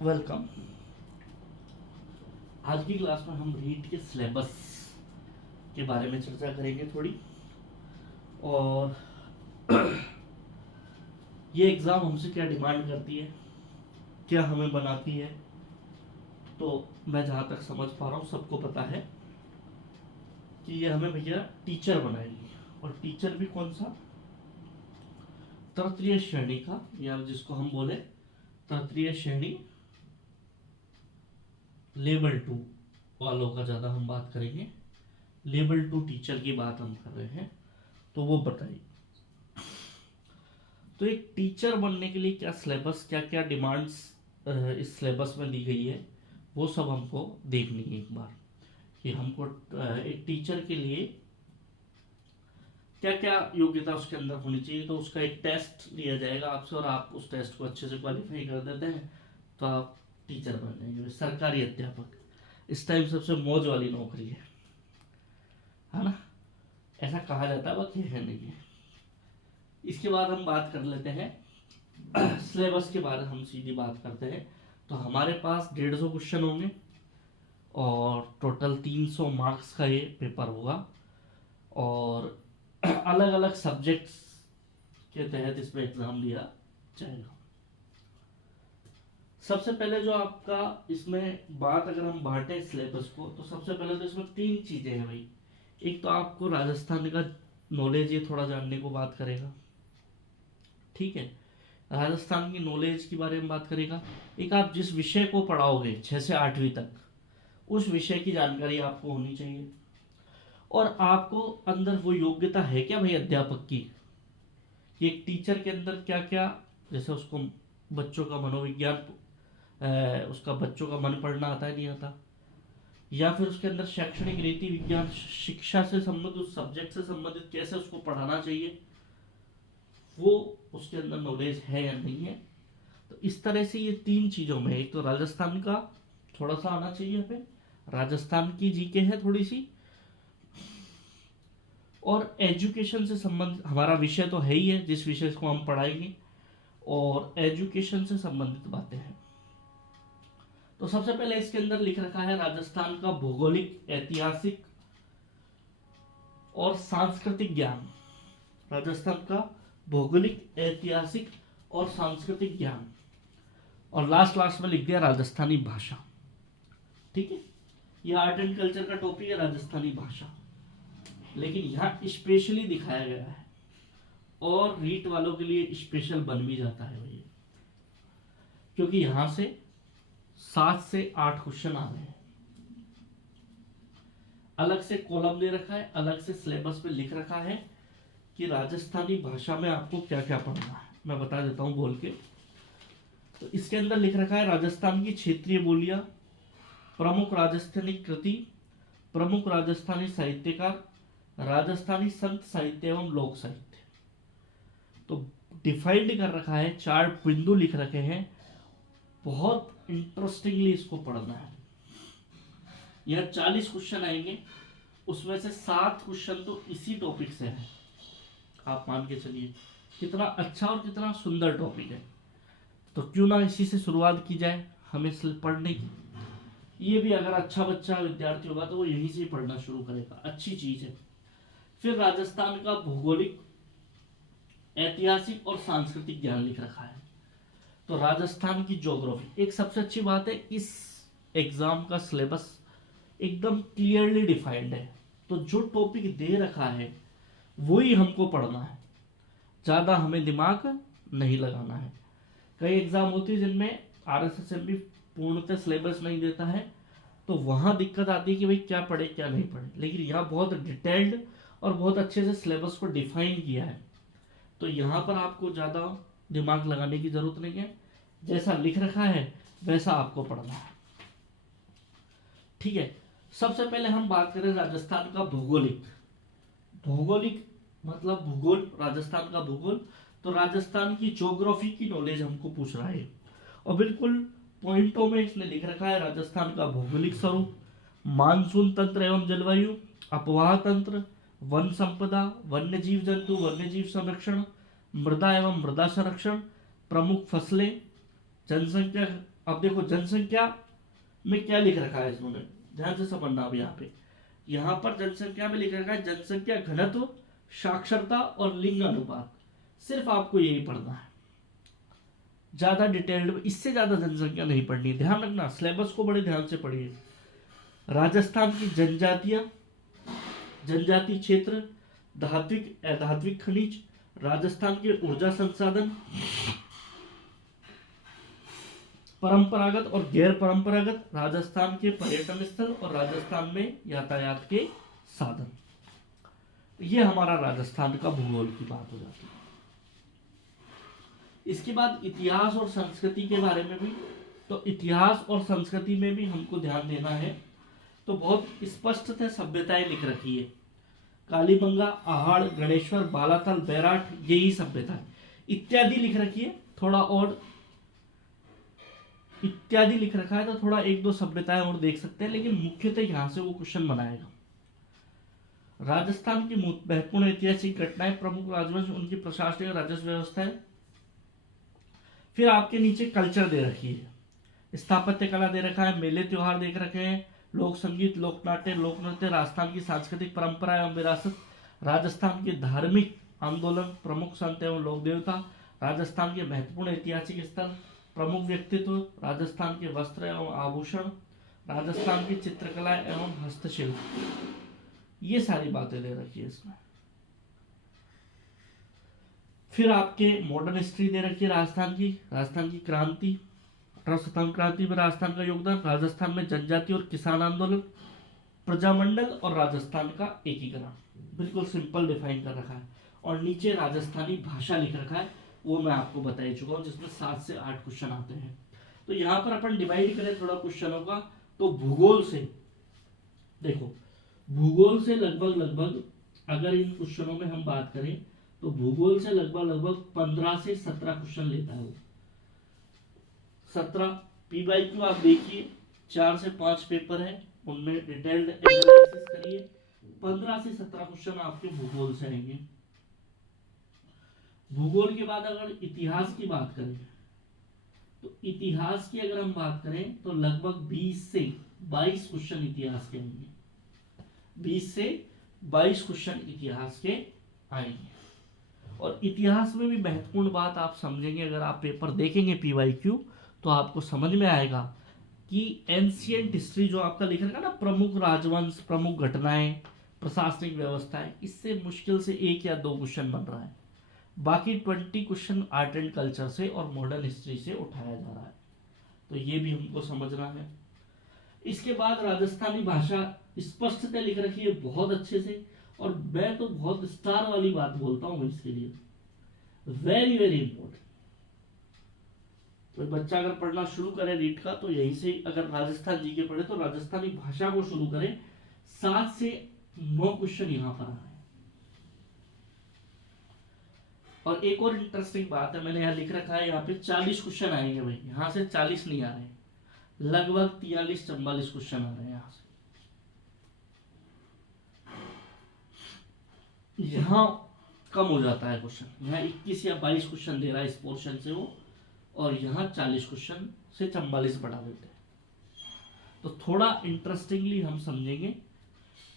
Welcome. आज की class में हम रीट के सिलेबस के बारे में चर्चा करेंगे थोड़ी। और ये एग्ज़ाम हमसे क्या डिमांड करती है, क्या हमें बनाती है। तो मैं जहाँ तक समझ पा रहा हूँ सबको पता है कि ये हमें भैया टीचर बनाएगी। और टीचर भी कौन सा, तृतीय श्रेणी का, या जिसको हम बोले तृतीय श्रेणी लेवल 2 वालों का ज़्यादा हम बात करेंगे। लेवल 2 टीचर की बात हम कर रहे हैं, तो वो बताइए। तो एक टीचर बनने के लिए क्या सिलेबस, क्या क्या डिमांड्स इस सिलेबस में दी गई है, वो सब हमको देखनी है एक बार कि हमको एक टीचर के लिए क्या क्या योग्यता उसके अंदर होनी चाहिए। तो उसका एक टेस्ट लिया जाएगा आपसे, और आप उस टेस्ट को अच्छे से क्वालिफाई कर देते हैं तो आप टीचर बन जाएंगे, सरकारी अध्यापक। इस टाइम सबसे मौज वाली नौकरी है ना। ऐसा कहा जाता है, बाकी है नहीं है। इसके बाद हम बात कर लेते हैं सिलेबस के बारे में। हम सीधी बात करते हैं। तो हमारे पास 150 क्वेश्चन होंगे और टोटल 300 मार्क्स का ये पेपर होगा। और अलग अलग सब्जेक्ट्स के तहत इसमें एग्जाम दिया जाएगा। सबसे पहले जो आपका इसमें बात, अगर हम बांटे सिलेबस को, तो सबसे पहले तो इसमें 3 चीजें हैं भाई। एक तो आपको राजस्थान का नॉलेज ये थोड़ा जानने को बात करेगा, ठीक है। राजस्थान की नॉलेज के बारे में बात करेगा। एक आप जिस विषय को पढ़ाओगे 6 से 8वीं तक, उस विषय की जानकारी आपको होनी चाहिए। और आपको अंदर वो योग्यता है क्या भाई अध्यापक की, कि एक टीचर के अंदर क्या क्या, जैसे उसको बच्चों का मनोविज्ञान, उसका बच्चों का मन पढ़ना आता है नहीं आता, या फिर उसके अंदर शैक्षणिक रीति विज्ञान, शिक्षा से संबंधित, उस सब्जेक्ट से संबंधित कैसे उसको पढ़ाना चाहिए, वो उसके अंदर नॉलेज है या नहीं है। तो इस तरह से ये 3 चीजों में, एक तो राजस्थान का थोड़ा सा आना चाहिए हमें, राजस्थान की जीके है थोड़ी सी, और एजुकेशन से संबंधित हमारा विषय तो है ही है जिस विषय को हम पढ़ाएंगे, और एजुकेशन से संबंधित बातें हैं। तो सबसे पहले इसके अंदर लिख रखा है राजस्थान का भौगोलिक, ऐतिहासिक और सांस्कृतिक ज्ञान। राजस्थान का भौगोलिक, ऐतिहासिक और सांस्कृतिक ज्ञान। और लास्ट में लिख दिया राजस्थानी भाषा, ठीक है। यह आर्ट एंड कल्चर का टॉपिक है, राजस्थानी भाषा, लेकिन यहाँ स्पेशली दिखाया गया है और रीट वालों के लिए स्पेशल बन भी जाता है भैया, क्योंकि यहां से 7 से 8 क्वेश्चन आ रहे हैं। अलग से कॉलम दे रखा है, अलग से सिलेबस में लिख रखा है कि राजस्थानी भाषा में आपको क्या क्या पढ़ना है। मैं बता देता हूं बोल के। तो इसके अंदर लिख रखा है राजस्थान की क्षेत्रीय बोलियां, प्रमुख राजस्थानी कृति, प्रमुख राजस्थानी साहित्यकार, राजस्थानी संत साहित्य एवं लोक साहित्य। तो डिफाइंड कर रखा है, 4 बिंदु लिख रखे हैं। बहुत इंटरेस्टिंगली इसको पढ़ना है। यह 40 क्वेश्चन आएंगे, उसमें से 7 क्वेश्चन तो इसी टॉपिक से है। आप मान के चलिए कितना अच्छा और कितना सुंदर टॉपिक है। तो क्यों ना इसी से शुरुआत की जाए हमें पढ़ने की। ये भी अगर अच्छा बच्चा विद्यार्थी होगा तो वो यहीं से पढ़ना शुरू करेगा, अच्छी चीज है। फिर राजस्थान का भौगोलिक, ऐतिहासिक और सांस्कृतिक ज्ञान लिख रखा है। तो राजस्थान की ज्योग्राफी, एक सबसे अच्छी बात है इस एग्जाम का सिलेबस एकदम क्लियरली डिफाइंड है। तो जो टॉपिक दे रखा है वही हमको पढ़ना है, ज़्यादा हमें दिमाग नहीं लगाना है। कई एग्जाम होती है जिनमें RSSM भी पूर्णतः सिलेबस नहीं देता है, तो वहाँ दिक्कत आती है कि भाई क्या पढ़े क्या नहीं पढ़े। लेकिन यहाँ बहुत डिटेल्ड और बहुत अच्छे से सिलेबस को डिफाइन किया है, तो यहाँ पर आपको ज़्यादा दिमाग लगाने की ज़रूरत नहीं है। जैसा लिख रखा है वैसा आपको पढ़ना है, ठीक है। सबसे पहले हम बात करें राजस्थान का भौगोलिक। भौगोलिक मतलब भूगोल, राजस्थान का भूगोल। तो राजस्थान की ज्योग्राफी की नॉलेज हमको पूछ रहा है, और बिल्कुल पॉइंटों में इसने लिख रखा है राजस्थान का भौगोलिक स्वरूप, मानसून तंत्र एवं जलवायु, अपवाह तंत्र, वन संपदा, वन्य जीव जंतु, वन्य जीव संरक्षण, मृदा एवं मृदा संरक्षण, प्रमुख फसलें, जनसंख्या अब देखो जनसंख्या में क्या लिख रखा है इसमें, ध्यान से समझना। अब यहाँ पर जनसंख्या में लिख रखा है जनसंख्या घनत्व, साक्षरता और लिंग अनुपात। सिर्फ आपको यही पढ़ना है, ज्यादा डिटेल्ड में, इससे ज्यादा जनसंख्या नहीं पढ़नी। ध्यान रखना, सिलेबस को बड़े ध्यान से पढ़िए। राजस्थान की जनजातीय क्षेत्र, धात्विक अधात्विक खनिज, राजस्थान के ऊर्जा संसाधन, परंपरागत और गैर परंपरागत, राजस्थान के पर्यटन स्थल और राजस्थान में यातायात के साधन। ये हमारा राजस्थान का भूगोल की बात हो जाती है। इसके बाद इतिहास और संस्कृति के बारे में भी, तो इतिहास और संस्कृति में भी हमको ध्यान देना है। तो बहुत स्पष्ट से सभ्यताएं लिख रखी है, कालीबंगा, आहड़, गणेश्वर, बालाथल, बैराट, यही सभ्यता इत्यादि लिख रखी है। थोड़ा और इत्यादि लिख रखा है तो थोड़ा एक दो सभ्यताएं और देख सकते हैं, लेकिन मुख्यतः यहां से वो क्वेश्चन बनाएगा। राजस्थान की महत्वपूर्ण ऐतिहासिक घटनाएं, प्रमुख राजवंश, उनकी प्रशासनिक राजस्व व्यवस्था है। फिर आपके नीचे कल्चर दे रखी है, स्थापत्य कला दे रखा है, मेले त्योहार देख रखे हैं, लोक संगीत, लोक नाट्य, लोक नृत्य, राजस्थान की सांस्कृतिक परंपरा एवं विरासत, राजस्थान के धार्मिक आंदोलन, प्रमुख संत एवं लोक देवता, राजस्थान के महत्वपूर्ण ऐतिहासिक स्थल, प्रमुख व्यक्तित्व, राजस्थान के वस्त्र एवं आभूषण, राजस्थान की चित्रकला एवं हस्तशिल्प, ये सारी बातें दे रखी है इसमें। फिर आपके मॉडर्न हिस्ट्री दे रखी है राजस्थान की क्रांति, 1857 क्रांति में राजस्थान का योगदान, राजस्थान में जनजाति और किसान आंदोलन, प्रजामंडल और राजस्थान का एकीकरण। बिल्कुल सिंपल डिफाइन कर रखा है। और नीचे राजस्थानी भाषा लिख रखा है, वो मैं आपको बता ही चुका हूँ, जिसमें 7 से 8 क्वेश्चन आते हैं। तो यहाँ पर अपन डिवाइड करें थोड़ा क्वेश्चनों का, तो भूगोल से देखो, भूगोल से लगभग अगर इन क्वेश्चनों में हम बात करें तो भूगोल से लगभग 15 से 17 क्वेश्चन लेता है वो। 17 PYQ आप देखिए, 4 से 5 पेपर है, उनमें डिटेल्ड एनालिसिस करिए। 15 से 17 क्वेश्चन आपके भूगोल से आएंगे। भूगोल के बाद अगर इतिहास की बात करें तो इतिहास की अगर हम बात करें तो लगभग 20 से 22 क्वेश्चन इतिहास के आएंगे। 20 से 22 क्वेश्चन इतिहास के आएंगे। और इतिहास में भी महत्वपूर्ण बात आप समझेंगे, अगर आप पेपर देखेंगे PYQ तो आपको समझ में आएगा कि एंशिएंट हिस्ट्री जो आपका लिखा है ना, प्रमुख राजवंश, प्रमुख घटनाएं, प्रशासनिक व्यवस्थाएं, इससे मुश्किल से 1 या 2 क्वेश्चन बन रहा है। बाकी 20 क्वेश्चन आर्ट एंड कल्चर से और मॉडर्न हिस्ट्री से उठाया जा रहा है। तो ये भी हमको समझना है। इसके बाद राजस्थानी भाषा स्पष्टता लिख रखी है बहुत अच्छे से, और मैं तो बहुत स्टार वाली बात बोलता हूँ इसके लिए, वेरी वेरी इंपॉर्टेंट। तो बच्चा अगर पढ़ना शुरू करे रीड का, तो यहीं से अगर राजस्थान जी के पढ़े तो राजस्थानी भाषा को शुरू करें। 7 से 9 क्वेश्चन यहाँ पर आ रहे हैं। और एक और इंटरेस्टिंग बात है, मैंने यहाँ लिख रखा है, यहाँ पे 40 क्वेश्चन आएंगे भाई, यहाँ से 40 नहीं आ रहे, लगभग 43-44 क्वेश्चन आ रहे हैं यहाँ से। यहाँ कम हो जाता है क्वेश्चन, यहाँ 21 या 22 क्वेश्चन दे रहा है इस पोर्शन से वो, और यहाँ 40 क्वेश्चन से 44 बढ़ा देते हैं। तो थोड़ा इंटरेस्टिंगली हम समझेंगे।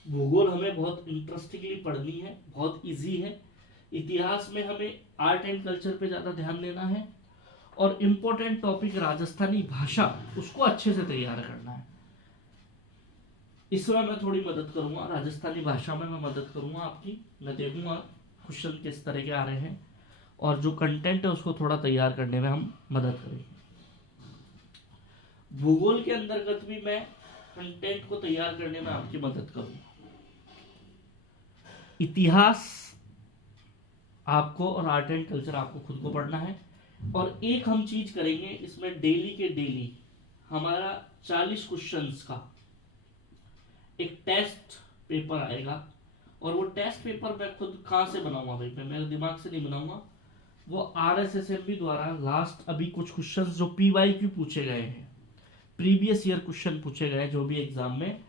भूगोल हमें बहुत इंटरेस्टिंगली पढ़नी है, बहुत इजी है। इतिहास में हमें आर्ट एंड कल्चर पे ज़्यादा ध्यान देना है, और इम्पोर्टेंट टॉपिक राजस्थानी भाषा, उसको अच्छे से तैयार करना है। इसमें मैं थोड़ी मदद करूंगा, राजस्थानी भाषा में मैं मदद करूंगा आपकी। मैं देखूंगा क्वेश्चन किस तरह के आ रहे हैं, और जो कंटेंट है उसको थोड़ा तैयार करने में हम मदद करेंगे। भूगोल के अंतर्गत भी मैं कंटेंट को तैयार करने में आपकी मदद करूंगा। इतिहास आपको और आर्ट एंड कल्चर आपको खुद को पढ़ना है। और एक हम चीज करेंगे इसमें, डेली के डेली हमारा 40 क्वेश्चंस का एक टेस्ट पेपर आएगा। और वो टेस्ट पेपर मैं खुद कहाँ से बनाऊंगा भाई, मैं मेरे दिमाग से नहीं बनाऊंगा, वो RSSMB द्वारा लास्ट अभी कुछ क्वेश्चंस जो PYQ पूछे गए हैं, प्रीवियस ईयर क्वेश्चन पूछे गए जो भी एग्जाम में,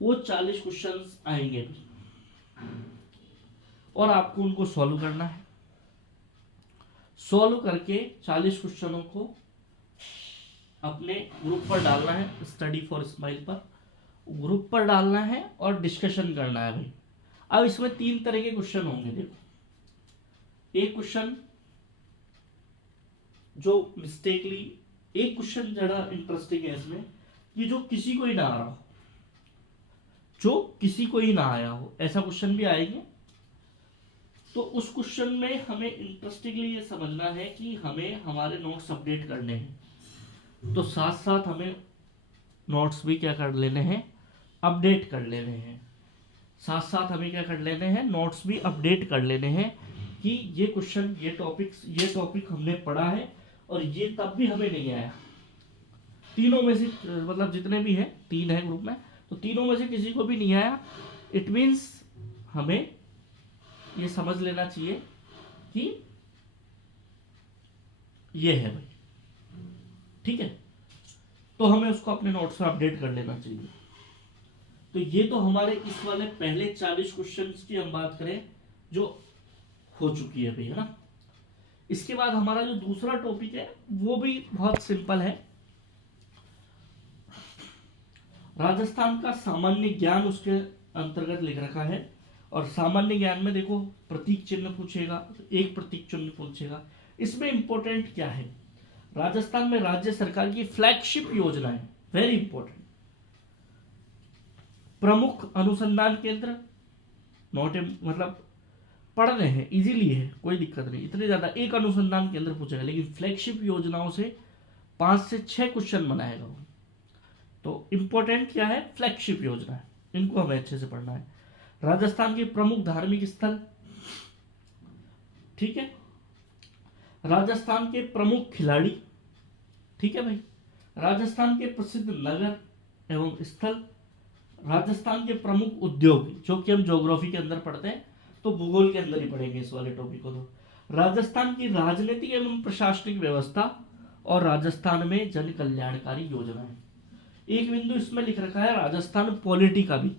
वो 40 क्वेश्चंस आएंगे और आपको उनको सॉल्व करना है। सॉल्व करके 40 क्वेश्चनों को अपने ग्रुप पर डालना है, स्टडी फॉर स्माइल पर ग्रुप पर डालना है और डिस्कशन करना है भाई। अब इसमें 3 तरह के क्वेश्चन होंगे। देखो, एक क्वेश्चन जो मिस्टेकली, एक क्वेश्चन जरा इंटरेस्टिंग है इसमें कि जो किसी को ही ना आ रहा हो, जो किसी को ही ना आया हो, ऐसा क्वेश्चन भी आएंगे। तो उस क्वेश्चन में हमें इंटरेस्टिंगली ये समझना है कि हमें हमारे नोट्स अपडेट करने हैं, तो साथ साथ हमें नोट्स भी क्या कर लेने हैं, अपडेट कर लेने हैं। साथ साथ हमें क्या कर लेने हैं, नोट्स भी अपडेट कर लेने हैं कि ये क्वेश्चन, ये टॉपिक हमने पढ़ा है और ये तब भी हमें नहीं आया। तीनों में से, मतलब जितने भी हैं, 3 है ग्रुप में, तो तीनों में से किसी को भी नहीं आया, इट मीन्स हमें ये समझ लेना चाहिए कि ये है भाई, ठीक है। तो हमें उसको अपने नोट्स में अपडेट कर लेना चाहिए। तो ये तो हमारे इस वाले पहले 40 क्वेश्चंस की हम बात करें जो हो चुकी है भाई, है ना। इसके बाद हमारा जो दूसरा टॉपिक है वो भी बहुत सिंपल है, राजस्थान का सामान्य ज्ञान उसके अंतर्गत लिख रखा है। और सामान्य ज्ञान में देखो, प्रतीक चिन्ह पूछेगा, एक प्रतीक चिन्ह पूछेगा। इसमें इंपॉर्टेंट क्या है, राजस्थान में राज्य सरकार की फ्लैगशिप योजना है, वेरी इंपॉर्टेंट। प्रमुख अनुसंधान केंद्र, नॉट मतलब पढ़ रहे हैं, इजीली है, कोई दिक्कत नहीं, इतने ज्यादा एक अनुसंधान केंद्र पूछेगा, लेकिन फ्लैगशिप योजनाओं से 5 से 6 क्वेश्चन बनाएगा वो। तो इंपॉर्टेंट क्या है, फ्लैगशिप योजना है, इनको हमें अच्छे से पढ़ना है। राजस्थान के प्रमुख धार्मिक स्थल, ठीक है, राजस्थान के प्रमुख खिलाड़ी, ठीक है भाई, राजस्थान के प्रसिद्ध नगर एवं स्थल, राजस्थान के प्रमुख उद्योग, जो कि हम ज्योग्राफी के अंदर पढ़ते हैं, तो भूगोल के अंदर ही पढ़ेंगे इस वाले टॉपिक को। तो राजस्थान की राजनीतिक एवं प्रशासनिक व्यवस्था और राजस्थान में जन कल्याणकारी योजनाएं। एक बिंदु इसमें लिख रखा है राजस्थान पॉलिटी का भी,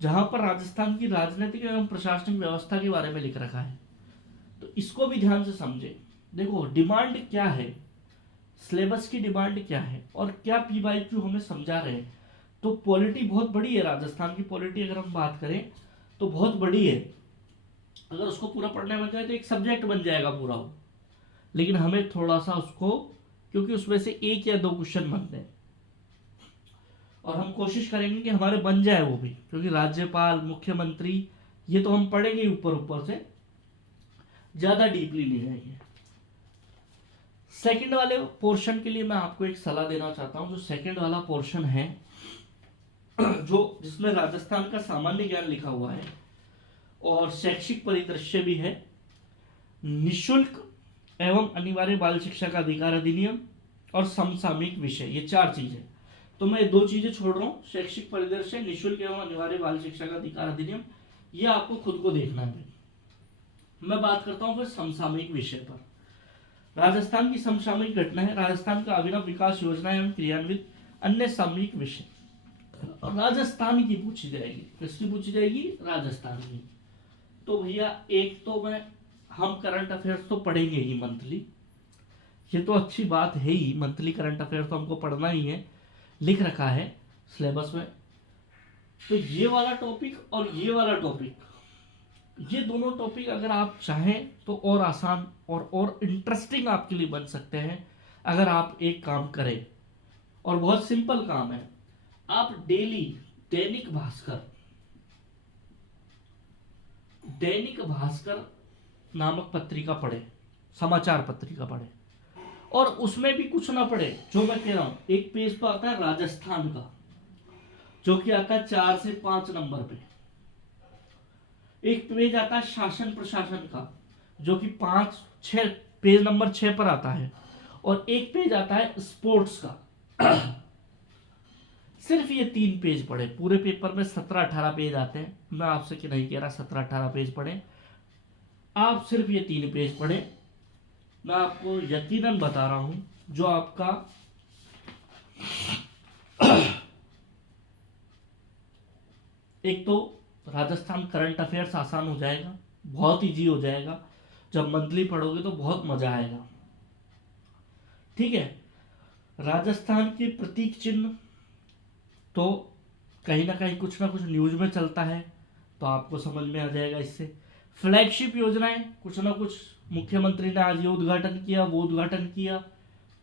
जहां पर राजस्थान की राजनीतिक एवं प्रशासनिक व्यवस्था के बारे में लिख रखा है, तो इसको भी ध्यान से समझे। देखो डिमांड क्या है, सिलेबस की डिमांड क्या है और क्या पीवाईक्यू हमें समझा रहे हैं। तो पॉलिटी बहुत बड़ी है, राजस्थान की पॉलिटी अगर हम बात करें तो बहुत बड़ी है। अगर उसको पूरा पढ़ने बन जाए तो एक सब्जेक्ट बन जाएगा पूरा वो, लेकिन हमें थोड़ा सा उसको, क्योंकि उसमें से 1 या 2 क्वेश्चन बनते हैं और हम कोशिश करेंगे कि हमारे बन जाए वो भी, क्योंकि राज्यपाल, मुख्यमंत्री, ये तो हम पढ़ेंगे ऊपर ऊपर से, ज्यादा डीपली नहीं जाएंगे। सेकंड वाले पोर्शन के लिए मैं आपको एक सलाह देना चाहता हूं। जो सेकंड वाला पोर्शन है, जो जिसमें राजस्थान का सामान्य ज्ञान लिखा हुआ है और शैक्षिक परिदृश्य भी है, निशुल्क एवं अनिवार्य बाल शिक्षा का अधिकार अधिनियम और समसामयिक विषय, ये 4 चीजें। तो मैं 2 चीजें छोड़ रहा हूं, शैक्षिक परिदृश्य, निशुल्क एवं अनिवार्य बाल शिक्षा का अधिकार अधिनियम, ये आपको खुद को देखना है। मैं बात करता हूं फिर समसामयिक विषय पर। राजस्थान की समसामयिक घटना है, राजस्थान का अभिनव विकास योजना एवं क्रियान्वित अन्य सामयिक विषय, राजस्थान की पूछी जाएगी। किसकी पूछी जाएगी, राजस्थान की। तो भैया एक तो हम करंट अफेयर्स तो पढ़ेंगे ही मंथली, ये तो अच्छी बात है ही, मंथली करंट अफेयर्स तो हमको पढ़ना ही है, लिख रखा है सिलेबस में। तो ये वाला टॉपिक और ये वाला टॉपिक, ये दोनों टॉपिक अगर आप चाहें तो और आसान और इंटरेस्टिंग आपके लिए बन सकते हैं अगर आप एक काम करें, और बहुत सिंपल काम है। आप डेली दैनिक भास्कर नामक पत्रिका पढ़े, समाचार पत्रिका पढ़े, और उसमें भी कुछ ना पढ़े। जो मैं कह रहा हूं, एक पेज पर आता है राजस्थान का, जो कि आता है 4 से 5 नंबर पे। एक पेज आता है शासन प्रशासन का, जो कि 5-6 पेज नंबर 6 पर आता है, और एक पेज आता है स्पोर्ट्स का। सिर्फ ये 3 पेज पढ़े, पूरे पेपर में 17-18 पेज आते हैं। मैं आपसे कि नहीं कह रहा 17-18 पेज पढ़े, आप सिर्फ ये 3 पेज पढ़े। मैं आपको यकीनन बता रहा हूं, जो आपका एक तो राजस्थान करंट अफेयर्स आसान हो जाएगा, बहुत इजी हो जाएगा। जब मंथली पढ़ोगे तो बहुत मजा आएगा, ठीक है। राजस्थान के प्रतीक चिन्ह तो कहीं ना कुछ न्यूज में चलता है, तो आपको समझ में आ जाएगा इससे। फ्लैगशिप योजनाएं कुछ ना कुछ, मुख्यमंत्री ने आज ये उद्घाटन किया, वो उद्घाटन किया,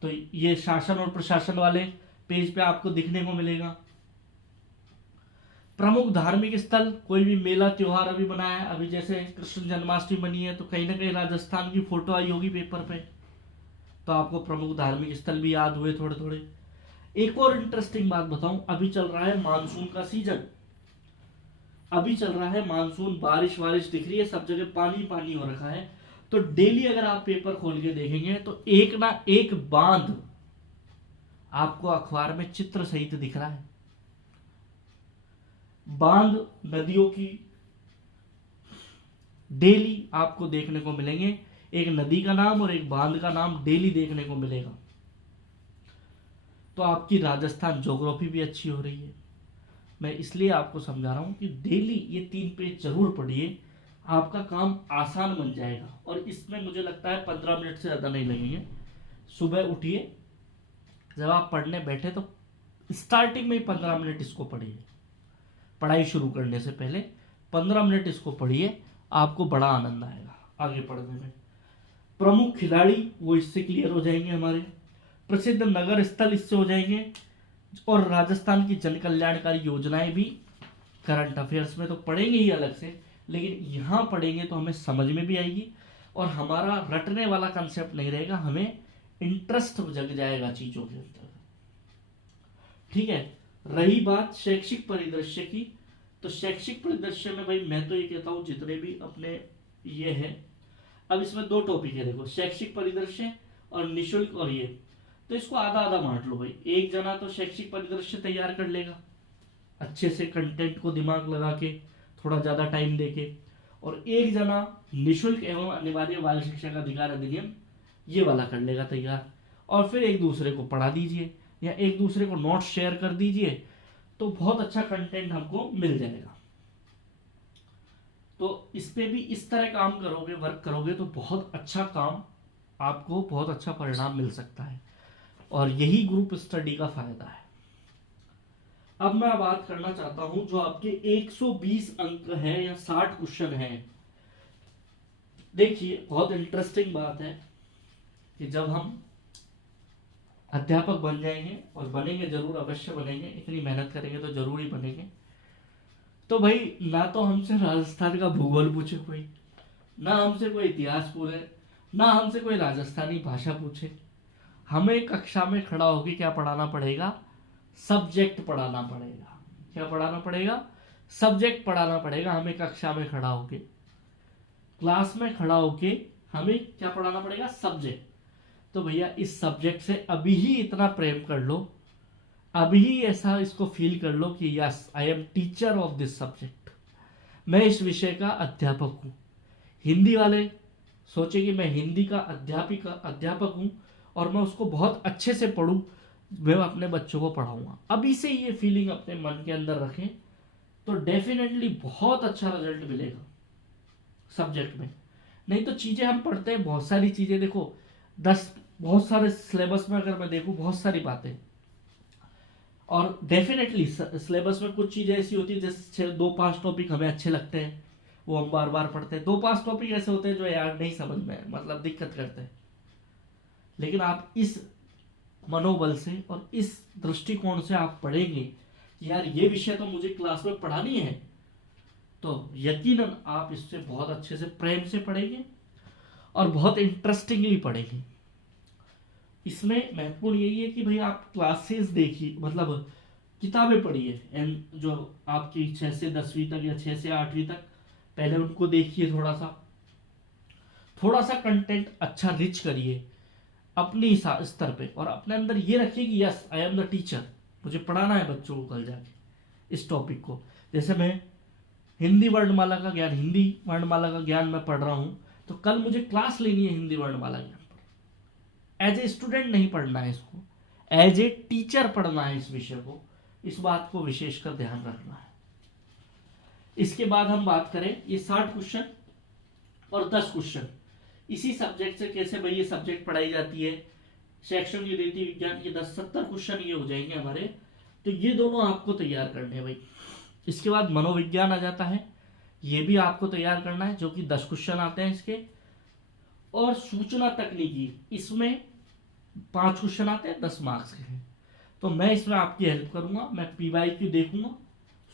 तो ये शासन और प्रशासन वाले पेज पे आपको दिखने को मिलेगा। प्रमुख धार्मिक स्थल, कोई भी मेला त्योहार अभी बना है, अभी जैसे कृष्ण जन्माष्टमी बनी है, तो कहीं ना कहीं राजस्थान की फोटो आई होगी पेपर पे, तो आपको प्रमुख धार्मिक स्थल भी याद हुए थोड़े थोड़े। एक और इंटरेस्टिंग बात बताऊं, अभी चल रहा है मानसून का सीजन, अभी चल रहा है मानसून, बारिश वारिश दिख रही है, सब जगह पानी पानी हो रखा है। तो डेली अगर आप पेपर खोल के देखेंगे तो एक ना एक बांध आपको अखबार में चित्र सहित दिख रहा है। बांध नदियों की डेली आपको देखने को मिलेंगे, एक नदी का नाम और एक बांध का नाम डेली देखने को मिलेगा। तो आपकी राजस्थान ज्योग्राफी भी अच्छी हो रही है। मैं इसलिए आपको समझा रहा हूं कि डेली ये 3 पेज जरूर पढ़िए, आपका काम आसान बन जाएगा। और इसमें मुझे लगता है 15 मिनट से ज़्यादा नहीं लगेंगे। सुबह उठिए, जब आप पढ़ने बैठे तो स्टार्टिंग में ही 15 मिनट इसको पढ़िए, पढ़ाई शुरू करने से पहले 15 मिनट इसको पढ़िए, आपको बड़ा आनंद आएगा आगे पढ़ने में। प्रमुख खिलाड़ी वो इससे क्लियर हो जाएंगे हमारे, प्रसिद्ध नगर स्थल इससे हो जाएंगे, और राजस्थान की जन कल्याणकारी योजनाएं भी करंट अफेयर्स में तो पढ़ेंगे ही अलग से, लेकिन यहाँ पढ़ेंगे तो हमें समझ में भी आएगी और हमारा रटने वाला कंसेप्ट नहीं रहेगा, हमें इंटरेस्ट जग जाएगा चीजों के अंदर। ठीक है, रही बात शैक्षिक परिदृश्य की, तो शैक्षिक परिदृश्य में भाई मैं तो ये कहता हूँ जितने भी अपने ये है, अब इसमें 2 टॉपिक है देखो, शैक्षिक परिदृश्य और निशुल्क, और ये तो इसको आधा आधा बांट लो भाई। एक जना तो शैक्षिक परिदृश्य तैयार कर लेगा अच्छे से, कंटेंट को दिमाग लगा के, थोड़ा ज्यादा टाइम देके, और एक जना निशुल्क एवं अनिवार्य बाल शिक्षा का अधिकार अधिनियम ये वाला कर लेगा तैयार, और फिर एक दूसरे को पढ़ा दीजिए या एक दूसरे को नोट्स शेयर कर दीजिए, तो बहुत अच्छा कंटेंट हमको मिल जाएगा। तो इस पे भी इस तरह काम करोगे, वर्क करोगे, तो बहुत अच्छा काम, आपको बहुत अच्छा परिणाम मिल सकता है, और यही ग्रुप स्टडी का फायदा है। अब मैं बात करना चाहता हूं जो आपके 120 अंक है या 60 क्वेश्चन है। देखिए बहुत इंटरेस्टिंग बात है कि जब हम अध्यापक बन जाएंगे, और बनेंगे जरूर, अवश्य बनेंगे, इतनी मेहनत करेंगे तो जरूर ही बनेंगे, तो भाई ना तो हमसे राजस्थान का भूगोल पूछे कोई, ना हमसे कोई इतिहास पूछे, ना हमसे कोई राजस्थानी भाषा पूछे, हमें कक्षा में खड़ा होकर क्या पढ़ाना पड़ेगा, सब्जेक्ट पढ़ाना पड़ेगा। क्या पढ़ाना पड़ेगा? सब्जेक्ट पढ़ाना पड़ेगा हमें, कक्षा में खड़ा होके, क्लास में खड़ा होके हमें क्या पढ़ाना पड़ेगा, सब्जेक्ट। तो भैया इस सब्जेक्ट से अभी ही इतना प्रेम कर लो, अभी ही ऐसा इसको फील कर लो कि yes I am teacher of this subject, मैं इस विषय का अध्यापक हूँ। हिंदी वाले सोचे कि मैं हिंदी का अध्यापक हूँ और मैं उसको बहुत अच्छे से पढ़ूं, मैं अपने बच्चों को पढ़ाऊंगा। अभी से ये फीलिंग अपने मन के अंदर रखें तो डेफिनेटली बहुत अच्छा रिजल्ट मिलेगा सब्जेक्ट में। नहीं तो चीज़ें हम पढ़ते हैं, बहुत सारी चीज़ें देखो, बहुत सारे सिलेबस में अगर मैं देखूं बहुत सारी बातें, और डेफिनेटली सिलेबस में कुछ चीज़ें ऐसी होती है जैसे 2-5 टॉपिक हमें अच्छे लगते हैं, वो हम बार बार पढ़ते हैं। 2-5 टॉपिक ऐसे होते हैं जो यार नहीं समझ में, मतलब दिक्कत करते हैं। लेकिन आप इस मनोबल से और इस दृष्टिकोण से आप पढ़ेंगे कि यार ये विषय तो मुझे क्लास में पढ़ानी है, तो यकीनन आप इससे बहुत अच्छे से प्रेम से पढ़ेंगे और बहुत इंटरेस्टिंगली पढ़ेंगे। इसमें महत्वपूर्ण यही है कि भाई आप क्लासेस देखिए, मतलब किताबें पढ़िए, एंड जो आपकी 6 से 10वीं तक या 6 से 8वीं तक, पहले उनको देखिए, थोड़ा सा कंटेंट अच्छा रिच करिए अपनी स्तर पे, और अपने अंदर ये रखिए कि yes I am the teacher, मुझे पढ़ाना है बच्चों को कल जाके इस टॉपिक को। जैसे मैं हिंदी वर्णमाला का ज्ञान मैं पढ़ रहा हूँ, तो कल मुझे क्लास लेनी है हिंदी वर्णमाला ज्ञान पर। एज ए स्टूडेंट नहीं पढ़ना है इसको, एज ए टीचर पढ़ना है इस विषय को, इस बात को विशेषकर ध्यान रखना है। इसके बाद हम बात करें ये 60 क्वेश्चन और 10 क्वेश्चन इसी सब्जेक्ट से, कैसे भाई ये सब्जेक्ट पढ़ाई जाती है, शैक्षणिक रीति विज्ञान के 10-70 क्वेश्चन ये हो जाएंगे हमारे। तो ये दोनों आपको तैयार करने हैं भाई। इसके बाद मनोविज्ञान आ जाता है, ये भी आपको तैयार करना है, जो कि 10 क्वेश्चन आते हैं इसके। और सूचना तकनीकी, इसमें 5 क्वेश्चन आते हैं, 10 मार्क्स के हैं। तो मैं इसमें आपकी हेल्प करूंगा, मैं PYQ देखूंगा,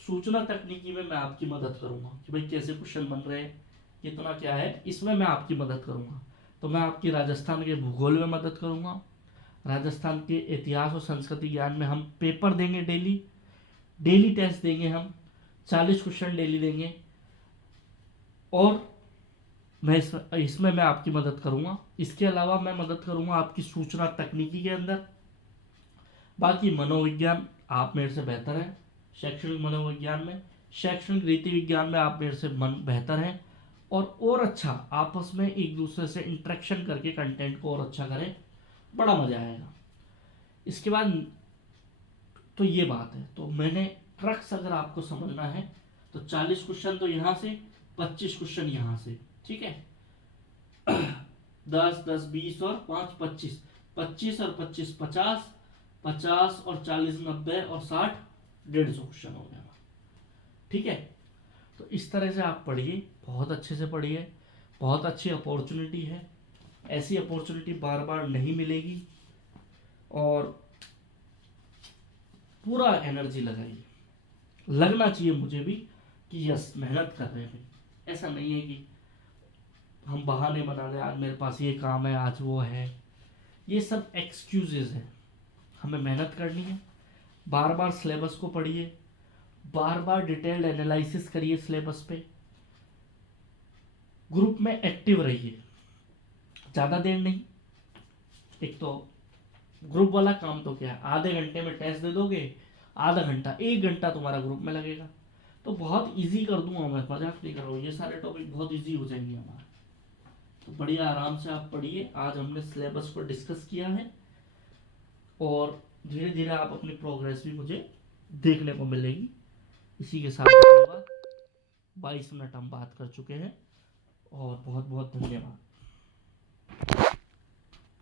सूचना तकनीकी में मैं आपकी मदद करूंगा कि भाई कैसे क्वेश्चन बन रहे हैं, कितना क्या है, इसमें मैं आपकी मदद करूंगा। तो मैं आपकी राजस्थान के भूगोल में मदद करूंगा, राजस्थान के इतिहास और संस्कृति ज्ञान में हम पेपर देंगे, डेली टेस्ट देंगे, हम 40 क्वेश्चन डेली देंगे। और मैं इसमें मैं आपकी मदद करूंगा। इसके अलावा मैं मदद करूंगा आपकी सूचना तकनीकी के अंदर। बाकी मनोविज्ञान आप मेरे से बेहतर हैं, शैक्षणिक मनोविज्ञान में, शैक्षणिक रीति विज्ञान में आप मेरे से बेहतर हैं। और अच्छा आपस में एक दूसरे से इंटरेक्शन करके कंटेंट को और अच्छा करें, बड़ा मजा आएगा। इसके बाद तो ये बात है। तो मैंने ट्रक्स अगर आपको समझना है तो 40 क्वेश्चन तो यहाँ से, 25 क्वेश्चन यहाँ से, ठीक है। 10 10 20 और 5 25, 25 और 25 50, 50 और 40 90 और 60 150 क्वेश्चन हो गया, ठीक है। तो इस तरह से आप पढ़िए, बहुत अच्छे से पढ़िए, बहुत अच्छी अपॉर्चुनिटी है। ऐसी अपॉर्चुनिटी बार बार नहीं मिलेगी। और पूरा एनर्जी लगाइए, लगना चाहिए मुझे भी कि यस मेहनत कर रहे हैं। ऐसा नहीं है कि हम बहाने बना रहे, आज मेरे पास ये काम है, आज वो है, ये सब एक्सक्यूजेज है। हमें मेहनत करनी है, बार बार सिलेबस को पढ़िए, बार बार डिटेल्ड एनालिसिस करिए सिलेबस पे, ग्रुप में एक्टिव रहिए, ज़्यादा देर नहीं। एक तो ग्रुप वाला काम तो क्या है, आधे घंटे में टेस्ट दे दोगे, आधा घंटा 1 घंटा तुम्हारा ग्रुप में लगेगा। तो बहुत इजी कर दूंगा मैं, मजाक नहीं कर रहा हूँ, ये सारे टॉपिक बहुत इजी हो जाएंगे हमारे। तो बढ़िया आराम से आप पढ़िए। आज हमने सिलेबस को डिस्कस किया है और धीरे धीरे आप अपनी प्रोग्रेस भी मुझे देखने को मिलेगी। इसी के साथ धन्यवाद। 22 मिनट हम बात कर चुके हैं और बहुत बहुत धन्यवाद।